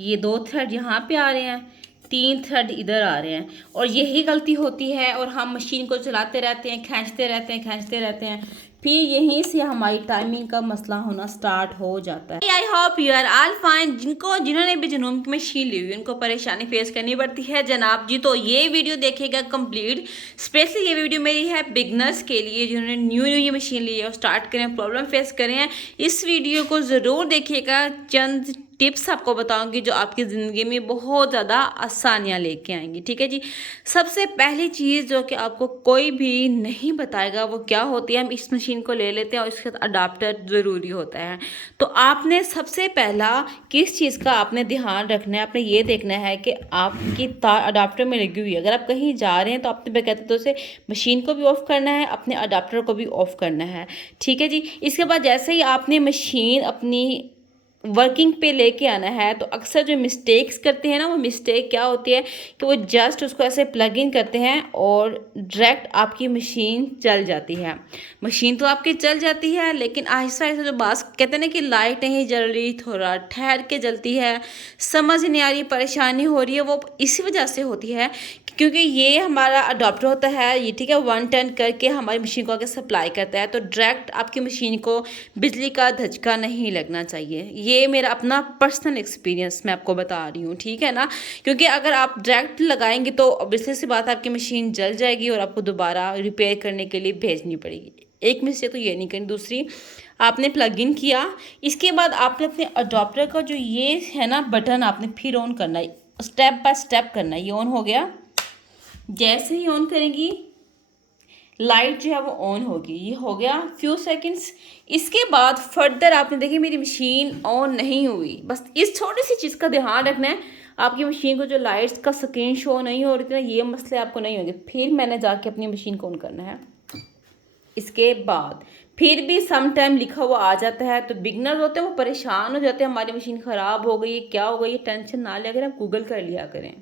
ये 2 थ्रेड यहाँ पे आ रहे हैं, 3 थ्रेड इधर आ रहे हैं, और यही गलती होती है। और हम मशीन को चलाते रहते हैं, खींचते रहते हैं, फिर यहीं से हमारी टाइमिंग का मसला होना स्टार्ट हो जाता है। I hope you are all fine. जिन्होंने भी जनूम की मशीन ली हुई उनको परेशानी फेस करनी पड़ती है जनाब जी, तो ये वीडियो देखेगा कंप्लीट। स्पेशली ये वीडियो मेरी है बिगनर्स के लिए, जिन्होंने न्यू ये मशीन ली है और स्टार्ट करें, प्रॉब्लम फेस करें हैं। इस वीडियो को ज़रूर देखिएगा। चंद टिप्स आपको बताऊंगी जो आपकी ज़िंदगी में बहुत ज़्यादा आसानियाँ लेके आएंगी। ठीक है जी। सबसे पहली चीज़ जो कि आपको कोई भी नहीं बताएगा वो क्या होती है, हम इस मशीन को ले लेते हैं और इसके साथ अडाप्टर ज़रूरी होता है। तो आपने सबसे पहला किस चीज़ का आपने ध्यान रखना है, आपने ये देखना है कि आपकी तार अडाप्टर में लगी हुई है। अगर आप कहीं जा रहे हैं तो आपने बकायदा तो उसे मशीन को भी ऑफ़ करना है, अपने अडाप्टर को भी ऑफ़ करना है। ठीक है जी। इसके बाद जैसे ही आपने मशीन अपनी वर्किंग पे लेके आना है, तो अक्सर जो मिस्टेक्स करते हैं ना, वो मिस्टेक क्या होती है कि वो जस्ट उसको ऐसे प्लग इन करते हैं और डायरेक्ट आपकी मशीन चल जाती है। मशीन तो आपकी चल जाती है, लेकिन आहिस्ता आहिस्ता जो बात कहते हैं ना कि लाइट नहीं जल रही, थोड़ा ठहर के जलती है, समझ नहीं आ रही, परेशानी हो रही है, वो इसी वजह से होती है क्योंकि ये हमारा अडॉप्टर होता है ये, ठीक है, 1 टन करके हमारी मशीन को आगे सप्लाई करता है। तो डायरेक्ट आपकी मशीन को बिजली का धचका नहीं लगना चाहिए। ये मेरा अपना पर्सनल एक्सपीरियंस मैं आपको बता रही हूँ, ठीक है ना। क्योंकि अगर आप डायरेक्ट लगाएंगे तो ऑब्वियसली सी बात है आपकी मशीन जल जाएगी और आपको दोबारा रिपेयर करने के लिए भेजनी पड़ेगी। एक मिस्टेक तो ये नहीं करनी। दूसरी, आपने प्लग इन किया, इसके बाद आपने अपने अडॉप्टर का जो ये है ना बटन, आपने फिर ऑन करना है, स्टेप बाय स्टेप करना है। ये ऑन हो गया, जैसे ही ऑन करेंगी लाइट जो है वो ऑन होगी। ये हो गया फ्यू सेकंड्स। इसके बाद फर्दर आपने देखिए मेरी मशीन ऑन नहीं हुई। बस इस छोटी सी चीज़ का ध्यान रखना है, आपकी मशीन को जो लाइट्स का स्क्रीन शो नहीं हो रही थी ना, ये मसले आपको नहीं होंगे। फिर मैंने जाके अपनी मशीन को ऑन करना है। इसके बाद फिर भी सम टाइम लिखा हुआ आ जाता है, तो बिगनर होते हैं वो परेशान हो जाते हैं, हमारी मशीन ख़राब हो गई, क्या हो गई, ये टेंशन ना लिया करें, आप गूगल कर लिया करें।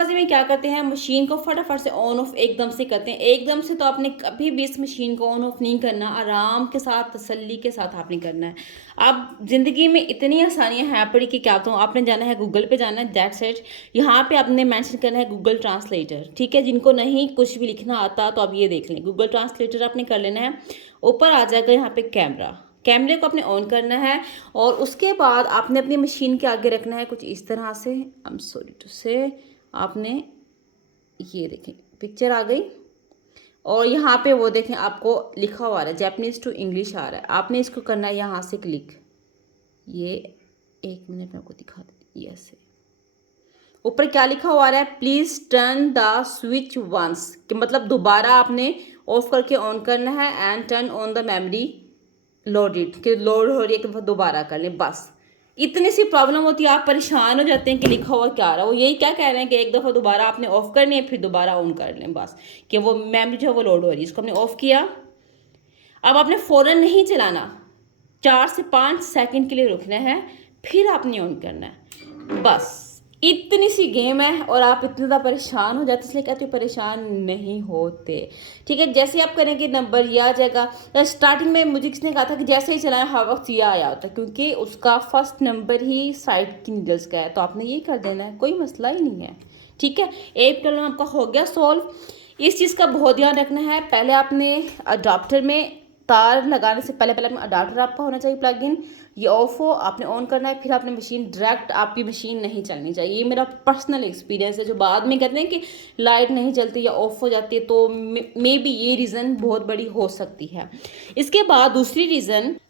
में क्या करते हैं, मशीन को फटाफट से ऑन ऑफ एकदम से करते हैं। एकदम से तो आपने कभी भी इस मशीन को ऑन ऑफ नहीं करना, आराम के साथ तसल्ली के साथ आपने करना है। अब ज़िंदगी में इतनी आसानियां हैं पड़ी कि क्या बताऊँ, आपने जाना है गूगल पे जाना है, दैट्स इट। यहाँ पे आपने मेंशन करना है गूगल ट्रांसलेटर। ठीक है, जिनको नहीं कुछ भी लिखना आता तो आप ये देख लें, गूगल ट्रांसलेटर आपने कर लेना है। ऊपर आ जाएगा यहाँ पे कैमरे को आपने ऑन करना है, और उसके बाद आपने अपनी मशीन के आगे रखना है कुछ इस तरह से। आई एम सॉरी टू से, आपने ये देखें पिक्चर आ गई, और यहाँ पे वो देखें आपको लिखा हुआ है जैपनीज़ टू इंग्लिश आ रहा है। आपने इसको करना है यहाँ से क्लिक। ये 1 मिनट में आपको दिखा देती है। ऐसे ऊपर क्या लिखा हुआ है, please turn the switch once, कि मतलब दोबारा आपने ऑफ करके ऑन करना है, and turn on the memory loaded, कि लोड हो रही है कि दोबारा कर लें। बस इतनी सी प्रॉब्लम होती है, आप परेशान हो जाते हैं कि लिखा हुआ क्या आ रहा है। वो यही क्या कह रहे हैं कि एक दफ़ा दोबारा आपने ऑफ़ करनी है, फिर दोबारा ऑन कर लें, बस कि वो मेमोरी जो है वो लोड हो रही है। इसको आपने ऑफ़ किया। अब आपने फ़ौरन नहीं चलाना, 4 से 5 सेकंड के लिए रुकना है, फिर आपने ऑन करना है। बस इतनी सी गेम है, और आप इतने ज़्यादा परेशान हो जाते, इसलिए कहते हो परेशान नहीं होते। ठीक है, जैसे आप करेंगे नंबर ये आ जाएगा। तो स्टार्टिंग में मुझे किसने कहा था कि जैसे ही चलाएं हर वक्त ये आया होता है, क्योंकि उसका फर्स्ट नंबर ही साइड की नीडल्स का है, तो आपने ये कर देना है, कोई मसला ही नहीं है। ठीक है, एक प्रॉब्लम आपका हो गया सॉल्व। इस चीज़ का बहुत ध्यान रखना है, पहले आपने अडाप्टर में तार लगाने से पहले पहले अडाप्टर आपका होना चाहिए प्लग इन, ये ऑफ हो, आपने ऑन करना है, फिर आपने मशीन डायरेक्ट आपकी मशीन नहीं चलनी चाहिए। ये मेरा पर्सनल एक्सपीरियंस है। जो बाद में कहते हैं कि लाइट नहीं चलती या ऑफ हो जाती है, तो मे बी ये रीज़न बहुत बड़ी हो सकती है। इसके बाद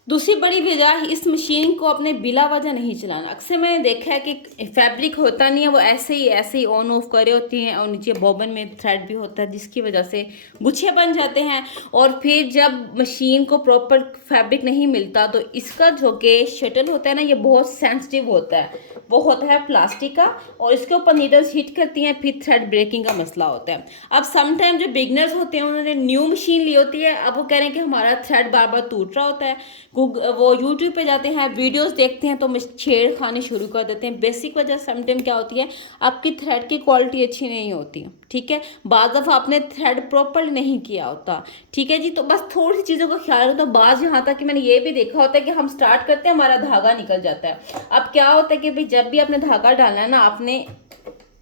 दूसरी बड़ी वजह, इस मशीन को अपने बिला वजह नहीं चलाना। अक्सर मैंने देखा है कि फैब्रिक होता नहीं है, वो ऐसे ही ऑन ऑफ करे होती हैं, और नीचे बॉबन में थ्रेड भी होता है, जिसकी वजह से गुच्छे बन जाते हैं। और फिर जब मशीन को प्रॉपर फैब्रिक नहीं मिलता, तो इसका जो कि शटल होता है ना, ये बहुत सेंसिटिव होता है, वो होता है प्लास्टिक का, और इसके ऊपर नीडल्स हिट करती हैं, फिर थ्रेड ब्रेकिंग का मसला होता है। अब समटाइम जो बिगनर्स होते हैं उन्होंने न्यू मशीन ली होती है, अब वो कह रहे हैं कि हमारा थ्रेड बार बार टूट रहा होता है। वो यूट्यूब पे जाते हैं, वीडियोस देखते हैं, तो छेड़खानी शुरू कर देते हैं। बेसिक वजह समटाइम क्या होती है, आपकी थ्रेड की क्वालिटी अच्छी नहीं होती। ठीक है, बाज़ दफ़ा आपने थ्रेड प्रॉपर नहीं किया होता। ठीक है जी, तो बस थोड़ी सी चीज़ों का ख्याल रखो। तो बाज़ यहाँ तक कि मैंने ये भी देखा होता है कि हम स्टार्ट करते करते हैं हमारा धागा निकल जाता है। अब क्या होता है कि भाई जब भी आपने धागा डालना है ना, आपने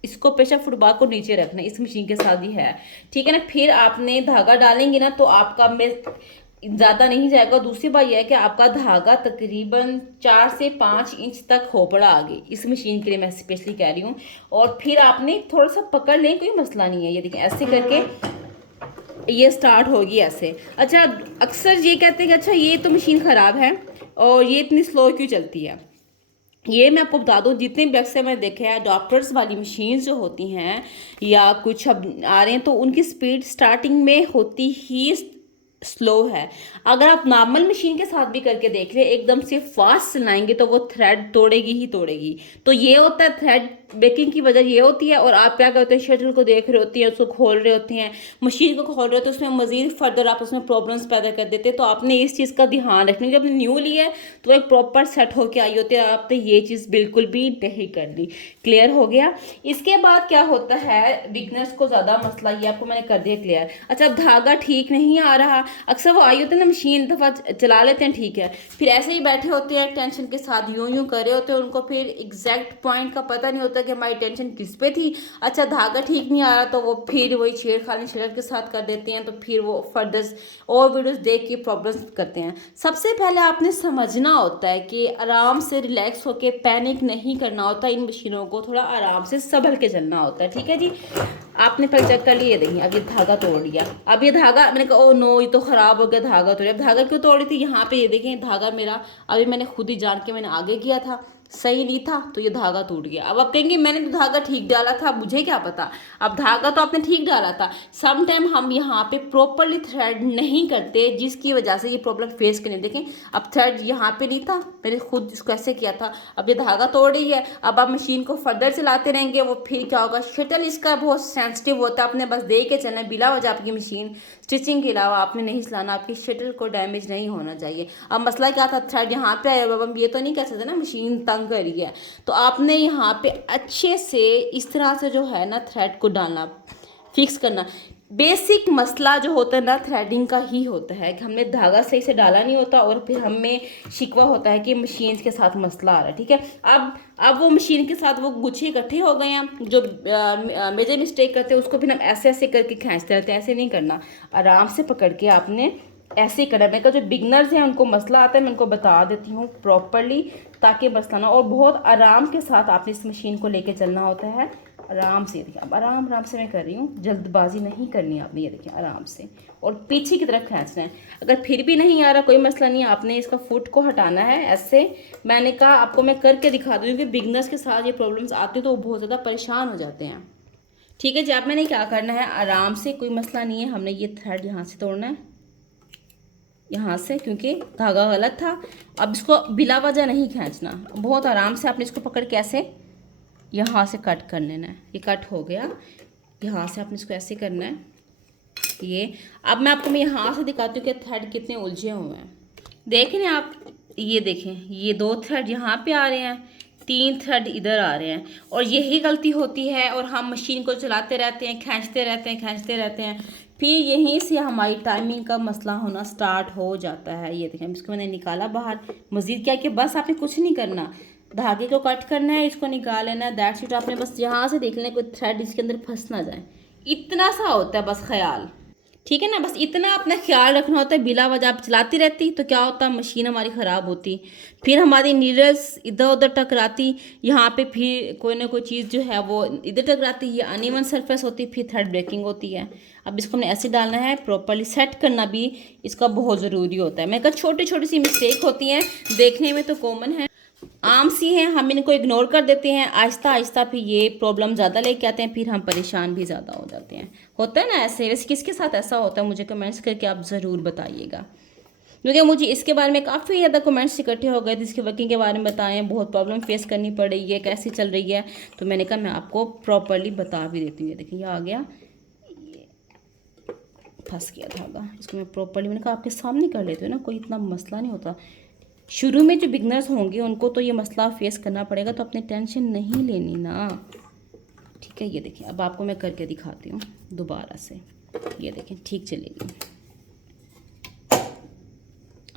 इसको प्रेशर फुटबॉल को नीचे रखना है, इस मशीन के साथ ही है, ठीक है ना। फिर आपने धागा डालेंगे ना तो आपका में ज़्यादा नहीं जाएगा। दूसरी बात यह है कि आपका धागा तकरीबन 4 से 5 इंच तक हो पड़ा आगे, इस मशीन के लिए मैं स्पेशली कह रही हूँ। और फिर आपने थोड़ा सा पकड़ लें, कोई मसला नहीं है। ये देखिए ऐसे करके ये स्टार्ट होगी ऐसे। अच्छा, अक्सर ये कहते हैं कि अच्छा ये तो मशीन ख़राब है और ये इतनी स्लो क्यों चलती है। ये मैं आपको बता दूं, जितने भी अक्सर मैंने देखे हैं डॉक्टर्स वाली मशीन्स जो होती हैं या कुछ अब आ रहे हैं, तो उनकी स्पीड स्टार्टिंग में होती ही स्लो है। अगर आप नॉर्मल मशीन के साथ भी करके देख ले, एकदम से फास्ट चलाएंगे तो वो थ्रेड तोड़ेगी ही तोड़ेगी। तो ये होता है थ्रेड ब्रेकिंग की वजह ये होती है। और आप क्या करते हैं, शटल को देख रहे होते हैं, उसको खोल रहे होते हैं, मशीन को खोल रहे होते हैं, उसमें मजीद फर्दर आप उसमें प्रॉब्लम्स पैदा कर देते हैं। तो आपने इस चीज़ का ध्यान रखना, जब न्यू लिया है तो एक प्रॉपर सेट होके आई होती है, आपने ये चीज़ बिल्कुल भी नहीं करनी। क्लियर हो गया। इसके बाद क्या होता है, बिगनर्स को ज़्यादा मसला ये आपको मैंने कर दिया क्लियर। अच्छा, अब धागा ठीक नहीं आ रहा, अक्सर वो आई होते हैं ना मशीन, दफ़ा चला लेते हैं ठीक है, फिर ऐसे ही बैठे होते हैं टेंशन के साथ, यूं यूं कर रहे होते हैं, उनको फिर एग्जैक्ट पॉइंट का पता नहीं होता कि हमारी टेंशन किस पे थी। अच्छा, धागा ठीक नहीं आ रहा तो वो फिर वही छेड़खानी शरर के साथ कर देते हैं, तो फिर वो फर्दर और वीडियोस देख के प्रॉब्लम्स करते हैं। सबसे पहले आपने समझना होता है कि आराम से रिलैक्स होके पैनिक नहीं करना होता, इन मशीनों को थोड़ा आराम से संभल के चलना होता है, ठीक है जी। आपने पहले चेक कर लिया, देखिए अब ये धागा तोड़ दिया। अब ये धागा मैंने कहा ओ नो ये तो ख़राब हो गया, धागा तोड़। अब धागा क्यों तोड़ी थी, यहाँ पे ये देखें धागा मेरा अभी मैंने खुद ही जान के मैंने आगे किया था, सही नहीं था तो ये धागा टूट गया। अब आप कहेंगे मैंने तो धागा ठीक डाला था, मुझे क्या पता। अब धागा तो आपने ठीक डाला था, सम टाइम हम यहाँ पे प्रॉपरली थ्रेड नहीं करते, जिसकी वजह से ये प्रॉब्लम फेस करने। देखें अब थ्रेड यहाँ पे नहीं था, मैंने खुद इसको ऐसे किया था, अब ये धागा तोड़ रही है। अब आप मशीन को फर्दर चलाते रहेंगे, वो फिर क्या होगा, शटल इसका बहुत सेंसिटिव होता है, आपने बस देख के चलना है, बिला वजह आपकी मशीन स्टिचिंग के अलावा आपने नहीं चलाना, आपकी शटल को डैमेज नहीं होना चाहिए। अब मसला क्या था, थ्रेड यहाँ पे आया, अब हम ये तो नहीं कह सकते ना मशीन तंग कर रही है, तो आपने यहाँ पे अच्छे से इस तरह से जो है ना थ्रेड को डालना, फिक्स करना। बेसिक मसला जो होता है ना थ्रेडिंग का ही होता है कि हमने धागा सही से डाला नहीं होता और फिर हमें शिकवा होता है कि मशीन के साथ मसला आ रहा है, ठीक है। अब वो मशीन के साथ वो गुच्छे इकट्ठे हो गए हैं, जो मेजर मिस्टेक करते हैं उसको फिर हम ऐसे ऐसे करके खींचते रहते हैं। ऐसे नहीं करना, आराम से पकड़ के आपने ऐसे ही करना। मैं जो बिगनर्स हैं उनको मसला आता है, मैं उनको बता देती हूँ प्रॉपरली ताकि मसला ना। और बहुत आराम के साथ आपने इस मशीन को लेके चलना होता है, आराम से। देखिए अब आराम आराम से मैं कर रही हूँ, जल्दबाजी नहीं करनी आपने। ये देखिए आराम से और पीछे की तरफ खींचना है। अगर फिर भी नहीं आ रहा कोई मसला नहीं, आपने इसका फुट को हटाना है ऐसे। मैंने कहा आपको मैं करके दिखा दूँ, क्योंकि बिगनर्स के साथ ये प्रॉब्लम्स आती हैं तो वो बहुत ज़्यादा परेशान हो जाते हैं, ठीक है जी। अब मैंने क्या करना है, आराम से, कोई मसला नहीं है। हमने ये थ्रेड यहाँ से तोड़ना है, यहाँ से, क्योंकि धागा गलत था। अब इसको बिला वजह नहीं खींचना, बहुत आराम से आपने इसको पकड़ के ऐसे यहाँ से कट कर लेना है। ये कट हो गया, यहाँ से आपने इसको ऐसे करना है ये। अब मैं आपको यहाँ से दिखाती हूँ कि थ्रेड कितने उलझे हुए हैं। देख रहे हैं आप, ये देखें, ये 2 थ्रेड यहाँ पे आ रहे हैं, 3 थ्रेड इधर आ रहे हैं। और यही गलती होती है, और हम मशीन को चलाते रहते हैं, खींचते रहते हैं, खींचते रहते हैं, फिर यहीं से हमारी टाइमिंग का मसला होना स्टार्ट हो जाता है। ये देखें, इसको मैंने निकाला बाहर। मज़ीद क्या कि बस आपने कुछ नहीं करना, धागे को कट करना है, इसको निकाल लेना है, दैट्स इट। आपने बस यहाँ से देख लेना कोई थ्रेड इसके अंदर फंस ना जाए, इतना सा होता है बस ख्याल, ठीक है ना। बस इतना अपना ख्याल रखना होता है। बिला वजह आप चलाती रहती तो क्या होता, मशीन हमारी ख़राब होती, फिर हमारी नीडल्स इधर उधर टकराती, यहाँ पे फिर कोई ना कोई चीज़ जो है वो इधर टकराती, ये अनइवन सरफेस होती, फिर थ्रेड ब्रेकिंग होती है। अब इसको हमने ऐसे डालना है, प्रॉपरली सेट करना भी इसका बहुत ज़रूरी होता है। मैं कहा छोटी छोटी सी मिस्टेक होती हैं, देखने में तो कॉमन है, आम सी हैं, हम इनको इग्नोर कर देते हैं। आहिस्ता आहिस्ता फिर ये प्रॉब्लम ज़्यादा लेके आते हैं, फिर हम परेशान भी ज़्यादा हो जाते हैं। होता है ना ऐसे, वैसे किसके साथ ऐसा होता है मुझे कमेंट्स करके आप ज़रूर बताइएगा, क्योंकि मुझे इसके बारे में काफ़ी ज़्यादा कमेंट्स इकट्ठे हो गए थे। इसके वर्किंग के बारे में बताएं, बहुत प्रॉब्लम फेस करनी पड़ रही है, कैसी चल रही है, तो मैंने कहा मैं आपको प्रॉपरली बता भी देती हूँ। देखिए ये आ गया, ये फंस गया धागा, इसको मैं प्रॉपरली, मैंने कहा आपके सामने कर लेते हो ना, कोई इतना मसला नहीं होता। शुरू में जो बिगनर्स होंगे उनको तो ये मसला फेस करना पड़ेगा, तो अपनी टेंशन नहीं लेनी ना, ठीक है। ये देखिए अब आपको मैं करके दिखाती हूँ दोबारा से। ये देखें ठीक चलेगी।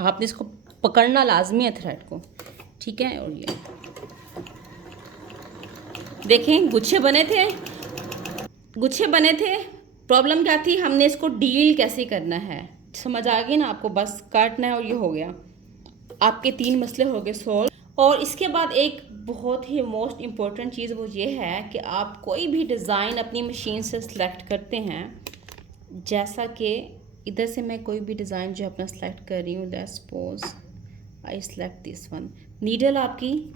आपने इसको पकड़ना लाजमी है थ्रेड को, ठीक है। और ये देखें गुच्छे बने थे, गुच्छे बने थे। प्रॉब्लम क्या थी, हमने इसको डील कैसे करना है, समझ आ गई ना आपको। बस काटना है और ये हो गया, आपके 3 मसले हो गए सॉल्व। और इसके बाद एक बहुत ही मोस्ट इम्पॉर्टेंट चीज़ वो ये है कि आप कोई भी डिज़ाइन अपनी मशीन से सिलेक्ट करते हैं, जैसा कि इधर से मैं कोई भी डिज़ाइन जो अपना सेलेक्ट कर रही हूँ, let's suppose I select this one. Needle आपकी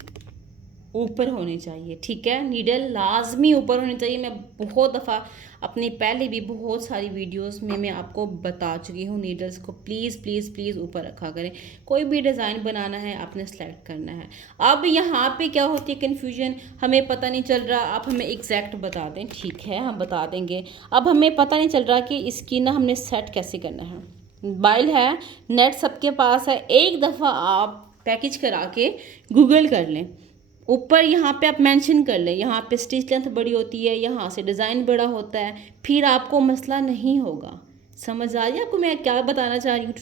ऊपर होनी चाहिए, ठीक है, नीडल लाजमी ऊपर होनी चाहिए। मैं बहुत दफ़ा अपनी पहले भी बहुत सारी वीडियोस में मैं आपको बता चुकी हूँ, नीडल्स को प्लीज़ प्लीज़ प्लीज़ ऊपर रखा करें। कोई भी डिज़ाइन बनाना है आपने सेलेक्ट करना है। अब यहाँ पे क्या होती है कन्फ्यूजन, हमें पता नहीं चल रहा, आप हमें एग्जैक्ट बता दें, ठीक है हम बता देंगे। अब हमें पता नहीं चल रहा कि इसकी ना हमने सेट कैसे करना है। मोबाइल है, नेट सबके पास है, एक दफ़ा आप पैकेज करा के गूगल कर लें, ऊपर यहाँ पे आप मेंशन कर लें, यहाँ पे स्टिच लेंथ बड़ी होती है, यहाँ से डिज़ाइन बड़ा होता है, फिर आपको मसला नहीं होगा। समझ आ रही है आपको मैं क्या बताना चाह रही हूँ।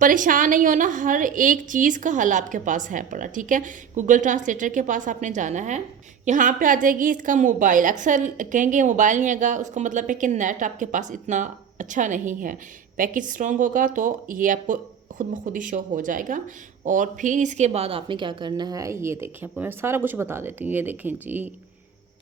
परेशान नहीं होना, हर एक चीज़ का हल आपके पास है पड़ा, ठीक है। गूगल ट्रांसलेटर के पास आपने जाना है, यहाँ पे आ जाएगी इसका मोबाइल। अक्सर कहेंगे मोबाइल नहीं आएगा, उसका मतलब है कि नेट आपके पास इतना अच्छा नहीं है। पैकेज स्ट्रॉन्ग होगा तो ये आपको खुद ब खुद ही शो हो जाएगा। और फिर इसके बाद आपने क्या करना है, ये देखें, आपको मैं सारा कुछ बता देती हूँ। ये देखें जी,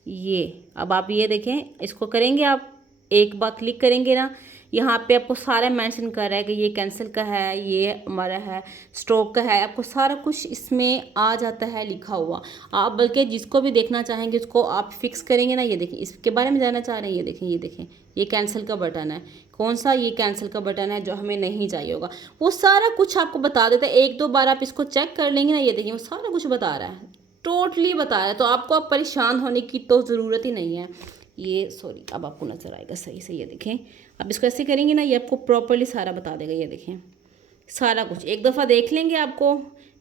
ये अब आप ये देखें, इसको करेंगे आप, एक बार क्लिक करेंगे ना, यहाँ पे आपको सारा मेंशन कर रहा है कि ये कैंसिल का है, ये हमारा है स्ट्रोक का है, आपको सारा कुछ इसमें आ जाता है लिखा हुआ। आप बल्कि जिसको भी देखना चाहेंगे उसको आप फिक्स करेंगे ना, ये देखें, इसके बारे में जानना चाह रहे हैं, ये देखें, ये देखें, ये कैंसिल का बटन है, कौन सा, ये कैंसिल का बटन है जो हमें नहीं चाहिए होगा, वो सारा कुछ आपको बता देता है। 1-2 बार आप इसको चेक कर लेंगे ना, ये देखिए वो सारा कुछ बता रहा है, टोटली बता रहा है, तो आपको अब परेशान होने की तो ज़रूरत ही नहीं है। ये सॉरी, अब आपको नज़र आएगा सही से, ये देखें, अब इसको ऐसे करेंगे ना, ये आपको प्रॉपर्ली सारा बता देगा। ये देखें सारा कुछ एक दफ़ा देख लेंगे आपको,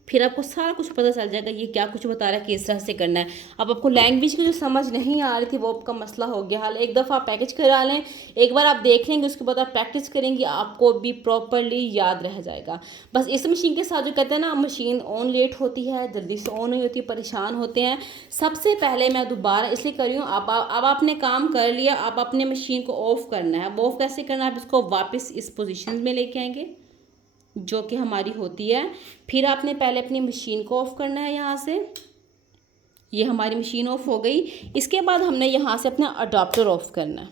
फिर आपको सारा कुछ पता चल जाएगा ये क्या कुछ बता रहा है, किस तरह से करना है। अब आपको लैंग्वेज की जो समझ नहीं आ रही थी वो आपका मसला हो गया हाल। एक दफ़ा पैकेज करा लें, एक बार आप देख लेंगे, उसके बाद आप प्रैक्टिस करेंगे, आपको भी प्रॉपरली याद रह जाएगा। बस इस मशीन के साथ जो कहते हैं ना, मशीन ऑन लेट होती है, जल्दी से ऑन नहीं होती, परेशान होते हैं। सबसे पहले मैं दोबारा इसलिए कर रही हूँ, अब आपने काम कर लिया, आप अपने मशीन को ऑफ़ करना है। अब ऑफ़ कैसे करना है, आप इसको वापस इस पोजीशन में लेके आएंगे जो कि हमारी होती है। फिर आपने पहले अपनी मशीन को ऑफ़ करना है यहाँ से, ये हमारी मशीन ऑफ़ हो गई। इसके बाद हमने यहाँ से अपना अडाप्टर ऑफ़ करना है।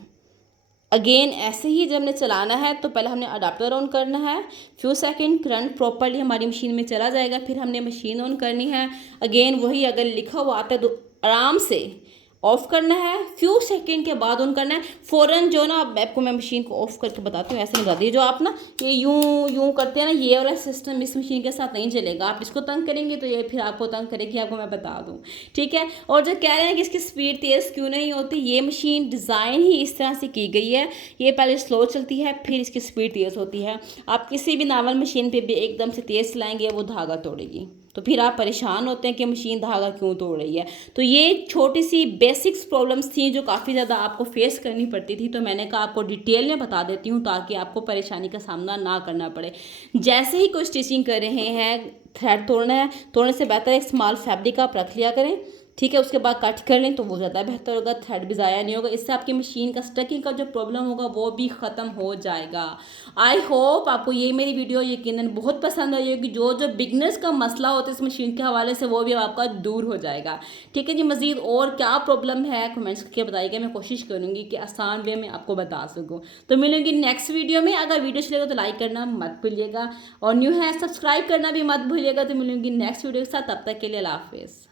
अगेन ऐसे ही जब हमने चलाना है तो पहले हमने अडाप्टर ऑन करना है, फ्यू सेकंड करंट प्रॉपर्ली हमारी मशीन में चला जाएगा, फिर हमने मशीन ऑन करनी है। अगेन वही अगर लिखा हुआ आता है तो आराम से ऑफ़ करना है, फ्यू सेकंड के बाद ऑन करना है। फ़ौरन जो ना, आपको मैं मशीन को ऑफ़ करके बताती हूँ, ऐसे नहीं बताती। जो आप ना ये यूं करते हैं ना, ये वाला सिस्टम इस मशीन के साथ नहीं चलेगा। आप इसको तंग करेंगे तो ये फिर आपको तंग करेगी, आपको मैं बता दूँ, ठीक है। और जो कह रहे हैं कि इसकी स्पीड तेज़ क्यों नहीं होती, ये मशीन डिज़ाइन ही इस तरह से की गई है, ये पहले स्लो चलती है फिर इसकी स्पीड तेज़ होती है। आप किसी भी नॉर्मल मशीन पर भी एकदम से तेज़ चलाएँगे वो धागा तोड़ेगी, तो फिर आप परेशान होते हैं कि मशीन धागा क्यों तोड़ रही है। तो ये छोटी सी बेसिक्स प्रॉब्लम्स थी जो काफ़ी ज़्यादा आपको फेस करनी पड़ती थी, तो मैंने कहा आपको डिटेल में बता देती हूँ ताकि आपको परेशानी का सामना ना करना पड़े। जैसे ही कोई स्टिचिंग कर रहे हैं, थ्रेड तोड़ना है, तोड़ने से बेहतर एक स्मॉल फैब्रिक आप रख लिया करें, ठीक है। उसके बाद कट कर लें तो वो ज़्यादा बेहतर होगा, थ्रेड भी ज़ाया नहीं होगा। इससे आपकी मशीन का स्टकिंग का जो प्रॉब्लम होगा वो भी ख़त्म हो जाएगा। आई होप आपको ये मेरी वीडियो यकीनन बहुत पसंद आई होगी। जो जो बिगनर्स का मसला होता है इस मशीन के हवाले से वो भी आपका दूर हो जाएगा, ठीक है जी। मज़ीद और क्या प्रॉब्लम है कमेंट्स करके बताइएगा, मैं कोशिश करूँगी कि आसान वे में आपको बता सकूँ। तो मिलूँगी नेक्स्ट वीडियो में। अगर वीडियो चलेगा तो लाइक करना मत भूलिएगा, और न्यू है सब्सक्राइब करना भी मत भूलिएगा। तो मिलूँगी नेक्स्ट वीडियो के साथ, तब तक के लिए अल्लाह हाफिज़।